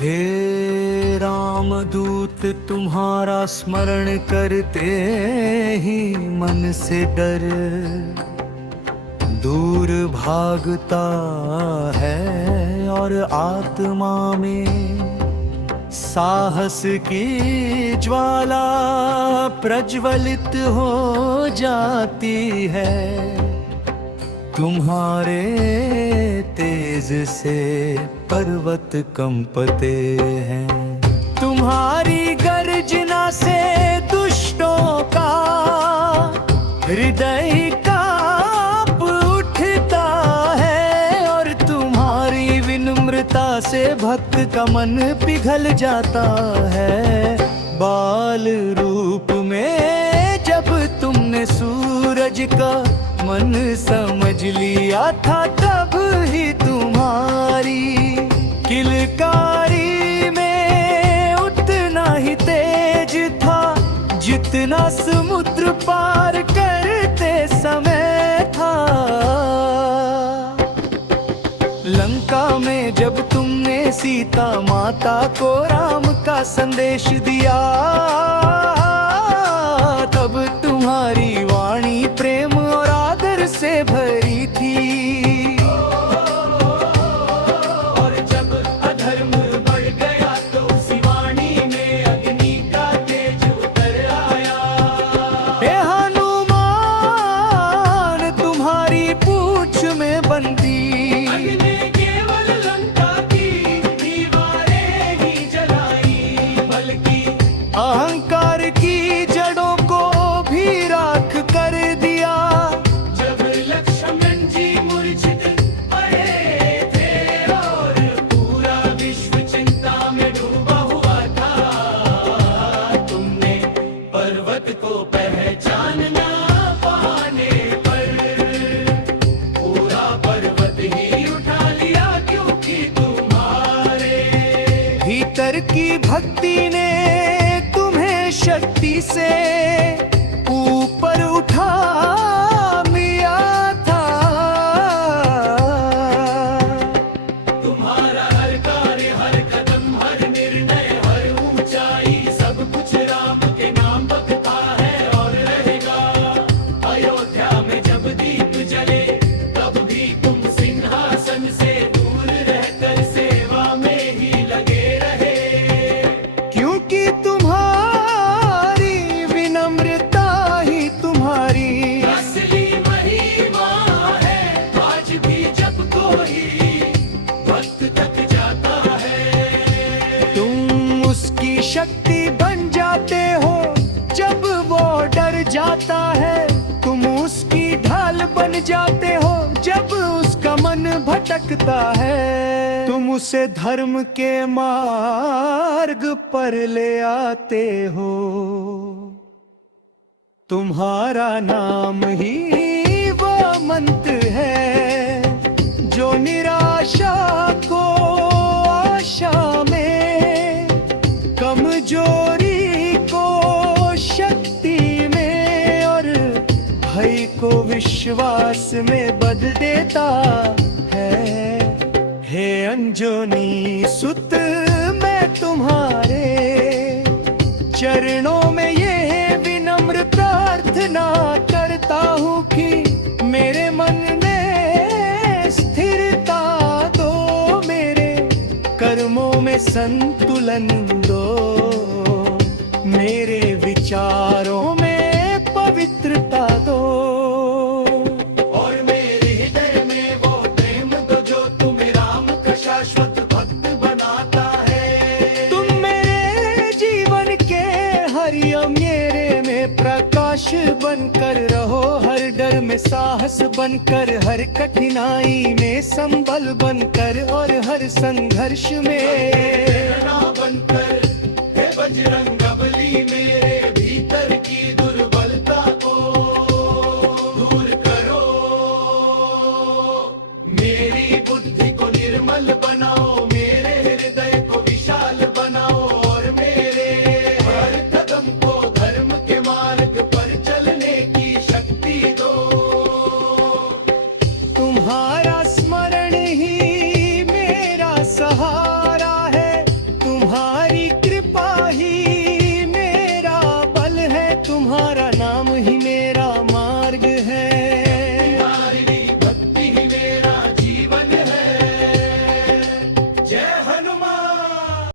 हे रामदूत तुम्हारा स्मरण करते ही मन से डर दूर भागता है और आत्मा में साहस की ज्वाला प्रज्वलित हो जाती है। तुम्हारे तेज से पर्वत कंपते हैं, तुम्हारी गर्जना से दुष्टों का हृदय कांप उठता है और तुम्हारी विनम्रता से भक्त का मन पिघल जाता है। बाल रूप में जब तुमने सूरज का मन समझ लिया था, तब ही तुम्हारी किलकारी में उतना ही तेज था जितना समुद्र पार करते समय था। लंका में जब तुमने सीता माता को राम का संदेश दिया, तब तुम्हारी वाणी प्रेम और आदर से भरी थी। और जब अधर्म बढ़ गया तो उसी वाणी में अग्नि का तेज उतर आया। हे हनुमान तुम्हारी पूंछ में बंदी अग्नि केवल लंका की दीवारें ही जलाई, बल्कि अहंकार की जड़ों को भी राख कर दिया। जब लक्ष्मण जी मूर्छित पड़े थे और पूरा विश्व चिंता में डूबा हुआ था, तुमने पर्वत को पहचान ना पाने पर पूरा पर्वत ही उठा लिया, क्योंकि तुम्हारे भीतर की भक्ति ने तुम्हें शक्ति से ऊपर उठा लिया था। तुम्हारा हर कार्य, हर कदम, हर निर्णय, हर ऊंचाई, सब कुछ राम के नाम बकता है और रहेगा। अयोध्या में जब दीप जले तब भी तुम सिंहासन से दूर रहकर सेवा में ही लगे रहे, क्योंकि तुम्हारी विनम्रता ही तुम्हारी असली महिमा है। आज भी जब कोई भक्त थक जाता है, तुम उसकी शक्ति बन जाते हो। जब वो डर जाता है, तुम उसकी ढाल बन जाते हो। जब उसका मन भटकता है, तुम उसे धर्म के मार्ग पर ले आते हो। तुम्हारा नाम ही वो मंत्र है जो निराशा को आशा में, कमजोरी को शक्ति में और भय को विश्वास में बदल देता है। हे अंजनी सुत, मैं तुम्हारे चरणों में ये विनम्र प्रार्थना करता हूँ कि मेरे मन में स्थिरता दो, मेरे कर्मों में संतुलन दो, मेरे विचारों में पवित्रता दो और मेरे हृदय में वो प्रेम दो जो तुम्हें राम का शाश्वत भक्त बनाता है। तुम मेरे जीवन के हरि अंधेरे में प्रकाश बनकर रहो, हर डर में साहस बनकर, हर कठिनाई में संबल बनकर और हर संघर्ष में प्रेरणा बनकर। हे बजरंग